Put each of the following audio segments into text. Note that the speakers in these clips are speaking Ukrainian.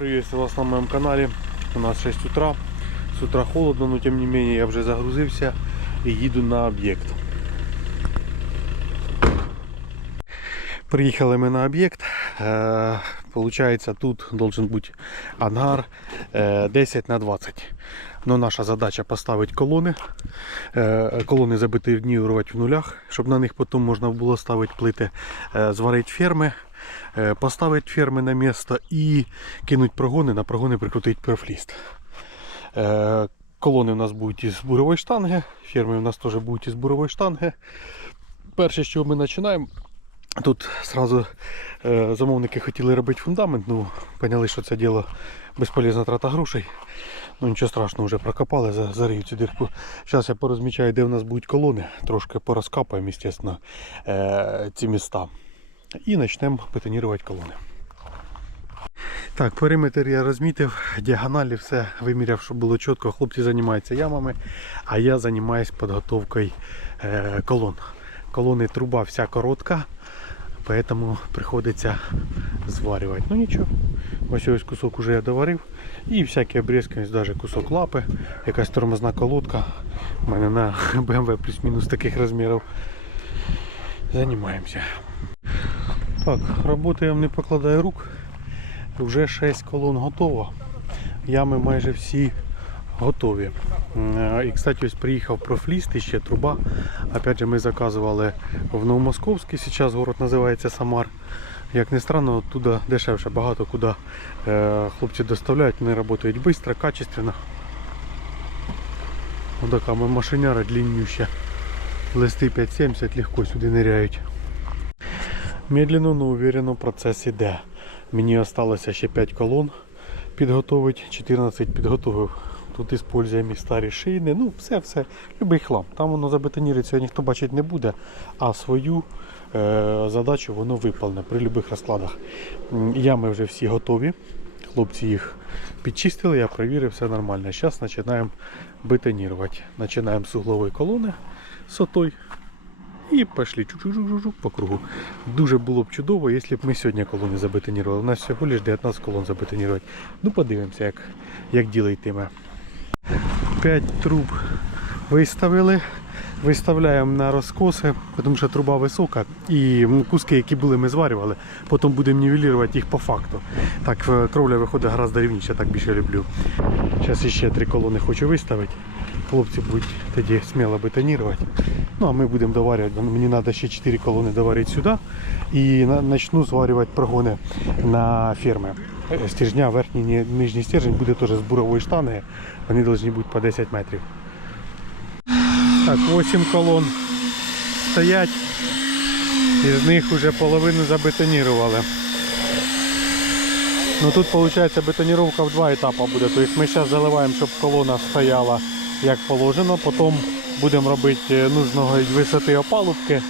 приветствую вас на моем канале. У нас 6 утра. С утра холодно, но тем не менее я вже загрузився і їду на об'єкт. Приїхали ми на об'єкт. Е, Получається, тут должен бути ангар е, 10 на 20. Но наша задача поставити колони. Е, Колони забетонірувати в нулях, щоб на них потім можна було ставити плити, е, зварити ферми, е, поставити ферми на місце і кинути прогони, на прогони прикрутити перфліст. Е, Колони у нас будуть із бурової штанги, ферми у нас теж будуть із бурової штанги. Перше, що ми починаємо, Тут сразу е, замовники хотіли робити фундамент, ну поняли, що це діло безполезна трата грошей. Ну нічого страшного, вже прокопали, за- зарию цю дірку. Зараз я порозмічаю, де в нас будуть колони, трошки порозкапаємо, звісно, ці міста. І почнемо бетонувати колони. Так, периметр я розмітив, діагоналі все виміряв, щоб було чітко. Хлопці займаються ямами, а я займаюся підготовкою е, колон. Колони труба вся коротка, поэтому приходиться зварювати. Ну нічого. Ось ось кусок уже я доварив. І всякі обрізки, ось навіть кусок лапи, якась тормозна колодка. У мене на BMW плюс-мінус таких розмірів. Займаємося. Так, працюємо не покладаю рук. Вже 6 колон готово. Ями майже всі готові. І, кстати, ось приїхав профліст і ще труба. Опять же, ми заказували в Новомосковській, зараз город називається Самар. Як не странно, оттуда дешевше, багато куди е, хлопці доставляють, вони працюють швидко, качественно. Ось така машиняра длиннюща. Листи 5,70 легко сюди ниряють. Медленно, но уверенно процес іде. Мені залишилося ще 5 колон підготовити, 14 підготовив. Тут используємо і старі шини, ну все-все, любий хлам. Там воно забетонірується, ніхто бачить не буде, а свою е, задачу воно виповне при будь-яких розкладах. Ями вже всі готові. Хлопці їх підчистили, я перевірив, все нормально. Зараз починаємо бетонувати. Починаємо з углової колони сотой. І пішли чук-чук-чук-чук по кругу. Дуже було б чудово, якщо б ми сьогодні колони забетонували. У нас всього лише 19 колон забетонувати. Ну подивимося, як, як діло йтиме. 5 труб виставили. Виставляємо на розкоси, тому що труба висока і куски, які були, ми зварювали, потім будемо нівелювати їх по факту. Так кровля виходить гораздо рівніше, так більше люблю. Зараз ще три колони хочу виставити. Хлопці будуть тоді сміло бетонувати. Ну а ми будемо доварювати. Мені треба ще 4 колони доварити сюди і почну зварювати прогони на ферми. Е, Стержня, верхній нижній стержень буде теж з бурової штанги. Вони повинні бути по 10 метрів. Так, 8 колон стоять. Із них вже половину забетонірували. Ну тут виходить бетоніровка в два етапи буде. Тобто ми зараз заливаємо, щоб колона стояла як положено. Потім будемо робити е, нужної висоти опалубки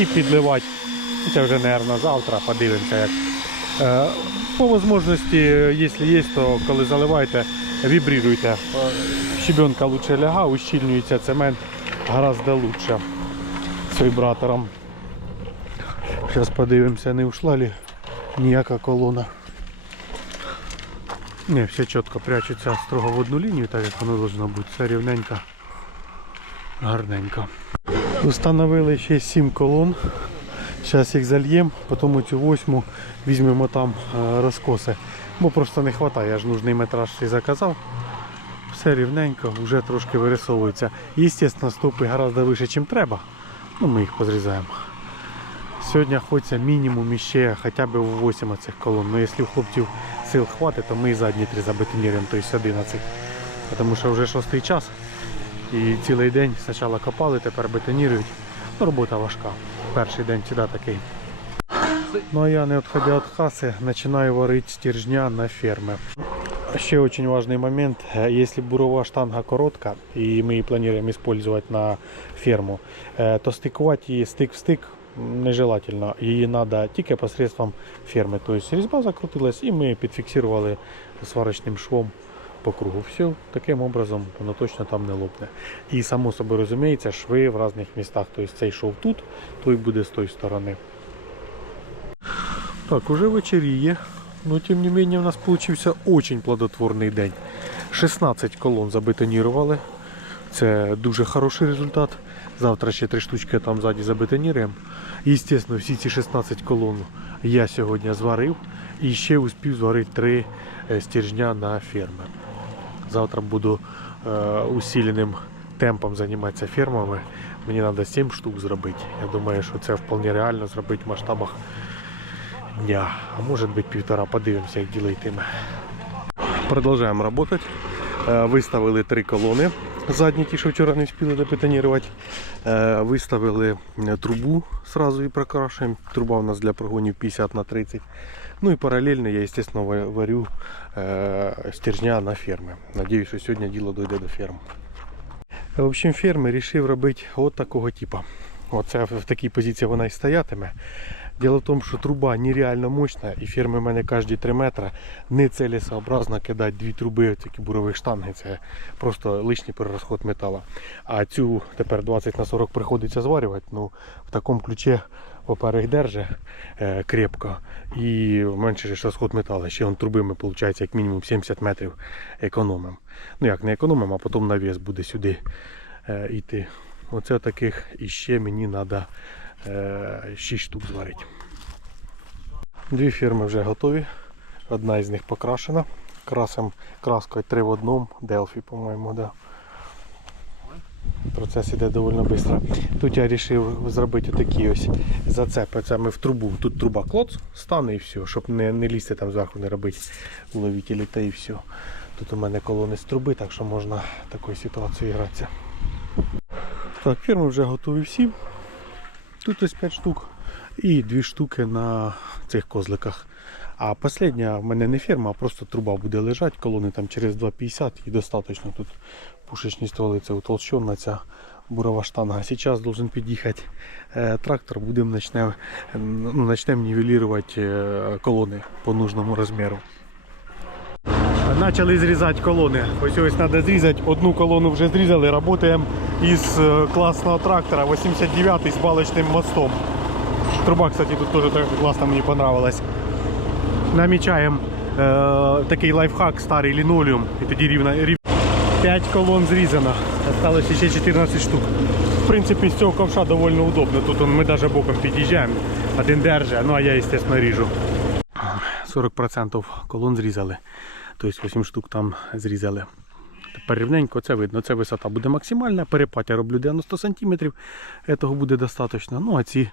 і підливати. Це вже, мабуть, завтра подивимося. як. Е, По можливості, е, якщо є, то коли заливаєте, вібріруйте. Щебенка лучше ляга, ущільнюється цемент гораздо лучше з вібратором. Зараз подивимося, не ушла ли ніяка колона. Не, все чітко прячуться строго в одну лінію, так як воно должно бути. Все рівненько, гарненько. Установили ще 7 колон. Зараз їх зальємо, потім цю восьму візьмемо там е, розкоси. Бо просто не вистачає, я ж нужний метраж і заказав. Все рівненько, вже трошки вирисовується. Естественно, стопи гораздо вище, ніж треба. Ну, ми їх позрізаємо. Сьогодні хочеться мінімум іще хоча б 8 цих колон. Ну, якщо у хлопців сил хватить, то ми і задні три забетоніруємо, тобто 11. Тому що вже шостий час. І цілий день спочатку копали, тепер бетонірують. Ну, робота важка. Перший день завжди такий. Ну а я, не відходя від хаси, починаю варити стержня на фермі. Ще очень важный момент, э, если буровая штанга коротка, и мы ее планируем использовать на ферму, э, то стыковать її стик в стик нежелательно. Її треба тільки посредством ферми. Тобто різьба закрутилась і ми підфіксували сварочним швом по кругу. Все, таким образом воно точно там не лопне. І само собою розуміється, шви в різних містах. Тобто цей шов тут, той буде з тої сторони. Так, уже вечеріє. Но тем не менее у нас получився очень плодотворний день. 16 колон забетонірували. Це дуже хороший результат. Завтра ще три штучки там ззаді забетоніруємо. Естественно, всі ці 16 колон я сьогодні зварив і ще успів зварити три е, стержня на ферми. Завтра буду е, усиленим темпом займатися фермами. Мені треба 7 штук зробити. Я думаю, що це вполне реально зробити в масштабах дня. А може бути півтора, подивимося, як діло йтиме. Продовжуємо працювати. Е, Виставили три колони. Задні ті, що вчора не встигли добетонувати. Е, Виставили е, трубу сразу і прокрашуємо. Труба у нас для прогонів 50 на 30. Ну і паралельно я, ва- варю е, стержня на ферми. Надіюсь, що сьогодні діло дойде до ферм. В общем, ферми вирішив робити от такого типу. Оце в такій позиції вона і стоятиме. Діло в тому, що труба нереально мощна, і фірми в мене кожні 3 метри не цілесообразно кидати дві труби, такі бурових штанги, це просто лишній перерозход металу. А цю тепер 20 на 40 приходиться зварювати. Ну, в такому ключі, по-перше, держи е, крепко і менше розход металу. Ще он труби ми, виходить, як мінімум 70 метрів економимо. Ну як не економимо, а потім навіс буде сюди е, йти. Оце таких іще мені треба 6 штук зварити. Дві фірми вже готові. Одна із них покрашена. Красим краскою 3 в одному, Delphi, по-моєму, да. Процес іде доволі швидко. Тут я вирішив зробити такі ось зацепи. Це ми в трубу. Тут труба клоц стане і все, щоб не, не лізти там зверху, не робити уловителі та і все. Тут у мене колони з труби, так що можна такою ситуацією гратися. Так, фірми вже готові всі. Тут ось 5 штук і 2 штуки на цих козликах. А последня в мене не ферма, а просто труба буде лежати, колони там через 2,50 і достатньо тут пушечні стволи, це утолщена ця бурова штанга. Зараз должен під'їхати е, трактор, будемо почнемо ну, нівелірувати е, колони по нужному розміру. Почали зрізати колони. Ось ось треба зрізати. Одну колону вже зрізали. Працюємо із е, класного трактора 89 з балочним мостом. Труба, кстати, тут теж так класно мені понравилась. Намічаємо е, такий лайфхак, старий лінолеум. І тоді рівно, рів... 5 колон зрізано. Осталось ще 14 штук. В принципі, з цього ковша доволі удобно. Тут он, ми навіть боком під'їжджаємо. Один держить, ну а я, звісно, ріжу. 40% колон зрізали. Тобто 8 штук там зрізали. Тепер рівненько це видно. Це висота буде максимальна. Перепад я роблю 90 см. Цього буде достатньо. Ну а ці,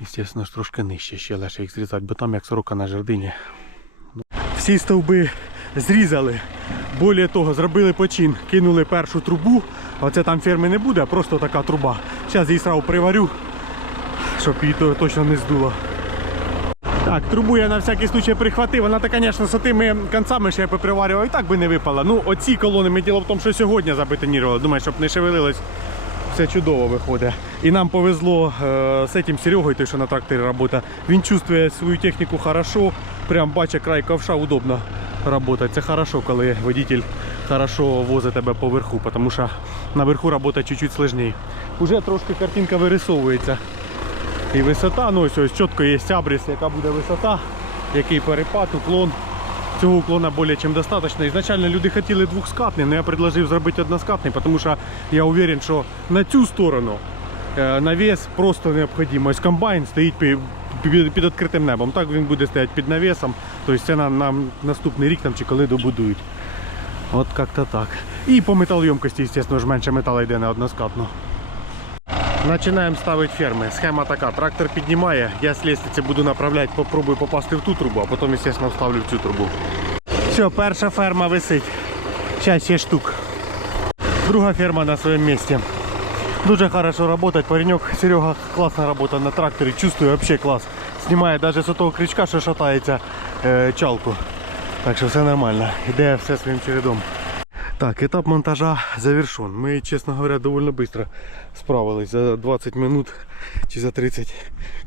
звісно ж, трошки нижче ще легше їх зрізати, бо там як сорока на жердині. Всі стовби зрізали. Більше того, зробили почин, кинули першу трубу. Оце там ферми не буде, а просто така труба. Зараз її сразу приварю, щоб її точно не здуло. Так, трубу я на всякий случай прихватив. Вона, то, звісно, з тими концами ще я поприварював, і так би не випала. Ну, оці колони ми діло в тому, що сьогодні забетонірували. Думаю, щоб не шевелилось. Все чудово виходить. І нам повезло е, з цим Серегою, той, що на тракторі працює. Він чувствує свою техніку хорошо, прям бачить край ковша, удобно працювати. Це хорошо, коли водитель хорошо возить тебе по тому що наверху працювати чуть-чуть складніше. Уже трошки картинка вирисовується. І висота, ну ось ось чітко є абрис, яка буде висота, який перепад, уклон. Цього уклона більше ніж достатньо. Ізначально люди хотіли двохскатний, але я предложив зробити односкатний, тому що я уверен, що на цю сторону е, навіс просто необхідно. Комбайн стоїть під, відкритим небом. Так він буде стояти під навісом. Тобто це на, на наступний рік там, чи коли добудують. От як-то так. І по металойомкості, звісно ж, менше металу йде на односкатну. Починаємо ставити ферми. Схема така. Трактор піднімає, я з лестниці буду направляти, попробую попасти в ту трубу, а потім, звісно, вставлю в цю трубу. Все, перша ферма висить. Зараз 6 штук. Друга ферма на своєму місці. Дуже хорошо работать. Паренек Серега классно работает на тракторе. Чувствую вообще класс. Снимает даже с того крючка, що шатається е, чалку. Так що все нормально. Іде все своїм чередом. Так, этап монтажа завершен. Мы, честно говоря, довольно быстро справились. За 20 минут чи за 30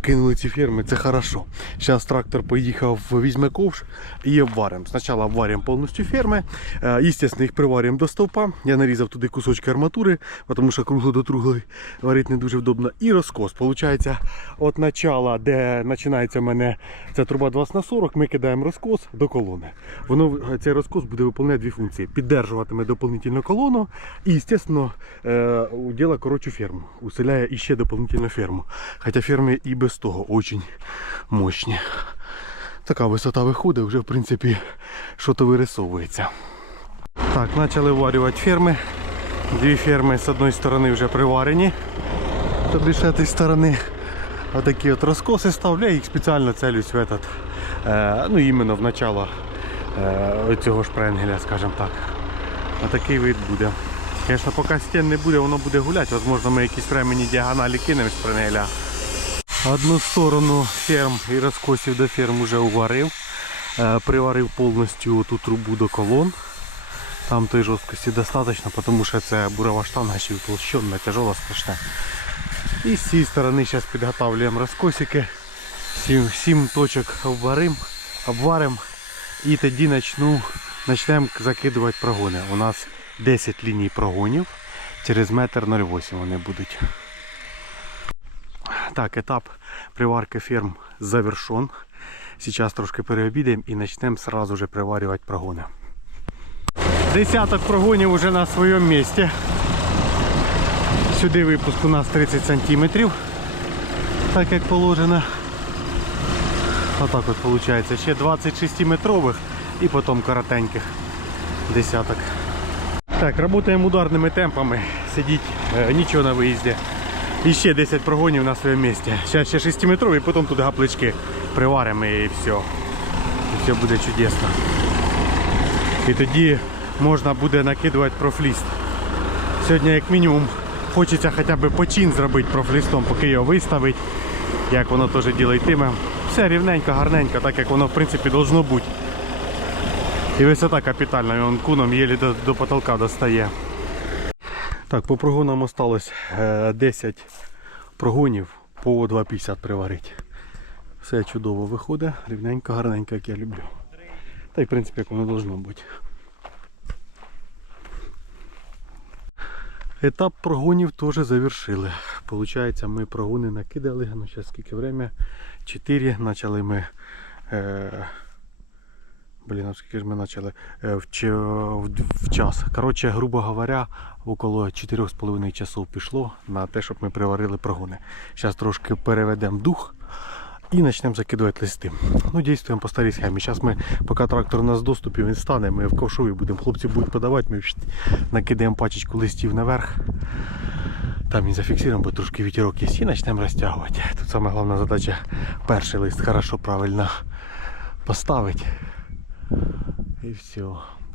кинули ці ферми. Це хорошо. Зараз трактор поїхав, візьме ковш і обваримо. Спочатку обваримо повністю ферми. Е, Естественно, їх приваримо до стовпа. Я нарізав туди кусочки арматури, тому що кругло до круглої варити не дуже вдобно. І розкос. Получається, от начала, де починається в мене ця труба 20 на 40, ми кидаємо розкос до колони. Воно цей розкос буде виконувати дві функції: піддержуватиме доповнительну колону і, естественно, е, діла коротшу ферму. Усиляє іще доповнительну ферму. Хоча ферми і без того дуже мощні. Така висота виходить, вже в принципі що то вирисовується. Так, почали варювати ферми. Дві ферми з одної сторони вже приварені. Тобі з цієї сторони отакі от розкоси ставлю, я їх спеціально целюсь в этот, е, ну іменно в начало цього шпренгеля, скажімо так. Отакий вид буде. Звісно, поки стін не буде, воно буде гуляти. Можливо, ми якісь времені діагоналі кинемо з шпренгеля. Одну сторону ферм і розкосів до ферм вже уварив. Е, Приварив повністю ту трубу до колон. Там той жорсткості достатньо, тому що це бурова штанга ще й тяжела, страшна. І з цієї сторони зараз підготовлюємо розкосики. Сім, сім точок обварим, обварим. І тоді почну, почнемо закидувати прогони. У нас 10 ліній прогонів. Через метр 0,8 вони будуть. Так, етап приварки ферм завершен. Сейчас трошки переобідаємо і почнемо же приварювати прогони. Десяток прогонів уже на своєму місці. Сюди випуск у нас 30 сантиметрів, так як положено. Отак от виходить. Ще 26 метрових і потім коротеньких десяток. Так, працюємо ударними темпами. Сидіть, е, нічого на виїзді. І ще 10 прогонів на своєму місці. Зараз ще 6 метрові, потім туди гаплички приваримо і все. І все буде чудесно. І тоді можна буде накидувати профліст. Сьогодні як мінімум хочеться хоча б почин зробити профлістом, поки його виставить, як воно теж діло йтиме. Все рівненько, гарненько, так як воно в принципі должно бути. І висота капітальна, він куном єлі до, до потолка достає. Так, по прогонам осталось е, 10 прогонів по 2,50 приварити. Все чудово виходить, рівненько, гарненько, як я люблю. Та й в принципі як воно должно бути. Етап прогонів теж завершили. Получається, ми прогони накидали, ну зараз скільки время? 4. Почали ми. Е, Блін, а скільки ж ми почали? Е, в, в, час. Коротше, грубо говоря, около 4,5 часов пішло на те, щоб ми приварили прогони. Зараз трошки переведемо дух і почнемо закидувати листи. Ну, дійствуємо по старій схемі. Зараз ми, поки трактор у нас в доступі, він стане, ми в ковшові будемо. Хлопці будуть подавати, ми накидаємо пачечку листів наверх. Там і зафіксуємо, бо трошки вітерок є і почнемо розтягувати. Тут саме головна задача перший лист хорошо правильно поставити. І все,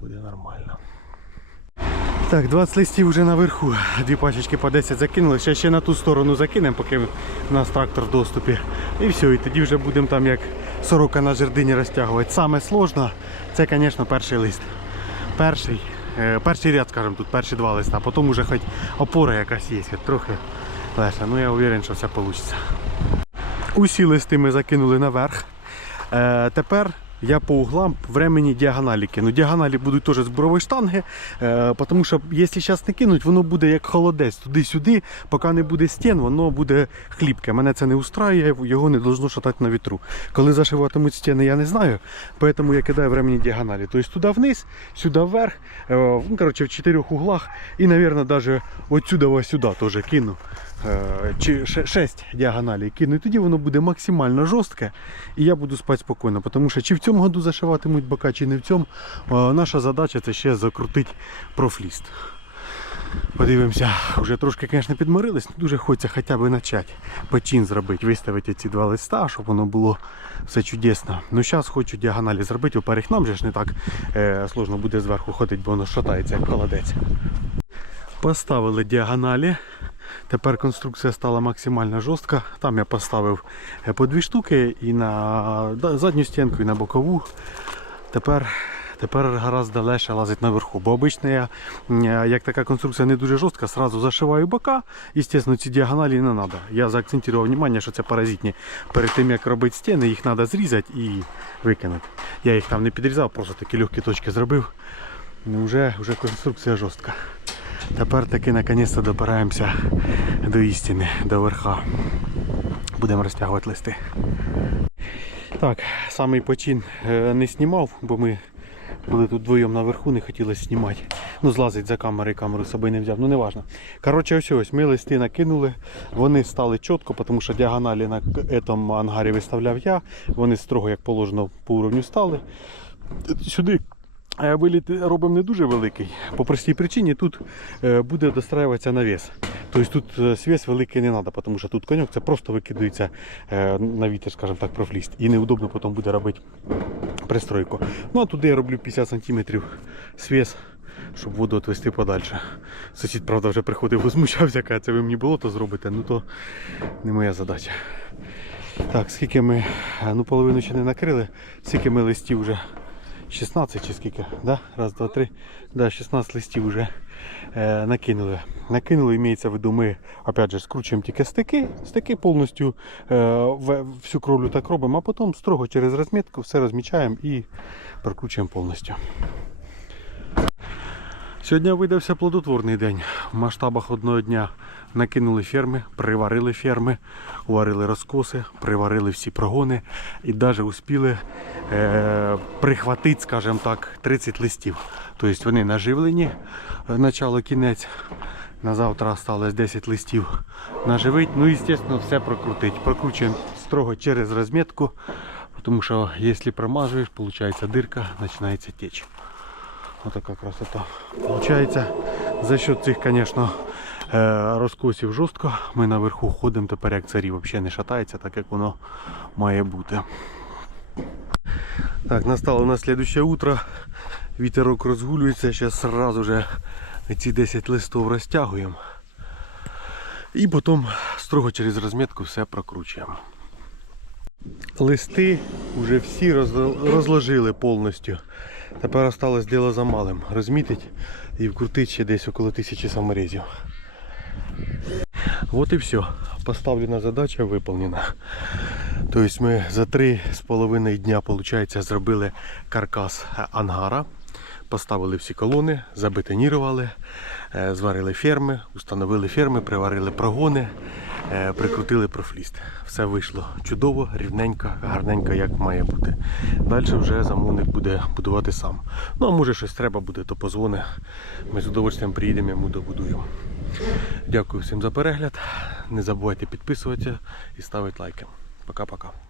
буде нормально. Так, 20 листів вже наверху. Дві пачечки по 10 закинули. Ще ще на ту сторону закинемо, поки в нас трактор в доступі. І все, і тоді вже будемо там як сорока на жердині розтягувати. Саме сложно, це, звісно, перший лист. Перший, е, перший ряд, скажімо, тут перші два листа, потім вже хоч опора якась є, хоч трохи легше. Ну я уверен, що все вийде. Усі листи ми закинули наверх. Е, тепер я по углам времені діагоналі кину. Діагоналі будуть теж з бурової штанги, е, тому що якщо зараз не кинуть, воно буде як холодець туди-сюди, поки не буде стін, воно буде хлібке. Мене це не устраює, його не должно шатати на вітру. Коли зашиватимуть стіни, я не знаю, тому я кидаю времені діагоналі. Тобто туди вниз, сюди вверх, е, ну, коротше, в чотирьох углах і, мабуть, навіть отсюди ось сюди теж кину. Е, чи ше- шесть діагоналей кину, і тоді воно буде максимально жорстке, і я буду спати спокійно. Тому що чи в цьому году зашиватимуть бока, чи не в цьому, е, наша задача це ще закрутити профліст. Подивимося, вже трошки, звісно, підморились, але дуже хочеться хоча б почати почин зробити, виставити ці два листа, щоб воно було все чудесно. Ну зараз хочу діагоналі зробити, во-первых, нам же ж не так е, сложно буде зверху ходити, бо воно шатається як холодець. Поставили діагоналі. Тепер конструкція стала максимально жорстка. Там я поставив е, по дві штуки і на задню стінку, і на бокову. Тепер Тепер гаразд легше лазить наверху. Бо обично я, як така конструкція не дуже жорстка, сразу зашиваю бока. Естественно, ці діагоналі не треба. Я заакцентував увагу, що це паразитні. Перед тим як робити стіни, їх треба зрізати і викинути. Я їх там не підрізав, просто такі легкі точки зробив. Ну, вже, вже конструкція жорстка. Тепер таки наконець-то добираємося до істини, до верха. Будемо розтягувати листи. Так, самий почин е, не знімав, бо ми були тут вдвоєм наверху, не хотілося знімати. Ну, злазить за камери, камеру з собою не взяв, ну не важно. Коротше, ось ось ми листи накинули, вони стали чітко, тому що діагоналі на цьому ангарі виставляв я. Вони строго, як положено, по уровню стали. Сюди виліт робимо не дуже великий. По простій причині тут е, буде достраюватися навіс. Тобто тут е, свіс великий не треба, тому що тут коньок це просто викидується е, на вітер, скажімо так, профліст. І неудобно потім буде робити пристройку. Ну а туди я роблю 50 см свіс, щоб воду відвести подальше. Сусід, правда, вже приходив, возмущався, каже, це ви мені болото зробите, ну то не моя задача. Так, скільки ми, ну половину ще не накрили, скільки ми листів вже 16 чи скільки, да? Раз, два, три. Да, 16 листів вже е, накинули. Накинули, імеється в виду, ми опять же скручуємо тільки стики, стики повністю е, всю кровлю так робимо, а потім строго через розмітку все розмічаємо і прокручуємо повністю. Сьогодні видався плодотворний день. В масштабах одного дня накинули ферми, приварили ферми, уварили розкоси, приварили всі прогони і навіть успіли е, прихватити, скажімо так, 30 листів. Тобто вони наживлені, начало кінець. На завтра осталось 10 листів наживить. Ну і, звісно, все прокрутить. Прокручуємо строго через розмітку, тому що якщо промазуєш, виходить дирка, починається течь. Отака красота. Получається, за счет цих, звісно, е, розкосів жорстко. Ми наверху ходимо тепер як царі, взагалі не шатається, так як воно має бути. Так, настало на следующее утро. Вітерок розгулюється. Зараз сразу же ці 10 листів розтягуємо. І потім строго через розмітку все прокручуємо. Листи вже всі розложили повністю. Тепер осталось діло за малим. Розмітить і вкрутить ще десь около тисячі саморезів. Вот і все. Поставлена задача виконана. Тобто ми за три з половиною дня виходить, зробили каркас ангара. Поставили всі колони, забетонірували, е, зварили ферми, установили ферми, приварили прогони, прикрутили профліст. Все вийшло чудово, рівненько, гарненько, як має бути. Далі вже замовник буде будувати сам. Ну а може щось треба буде, то позвони. Ми з удовольствием приїдемо, йому добудуємо. Дякую всім за перегляд. Не забувайте підписуватися і ставити лайки. Пока-пока.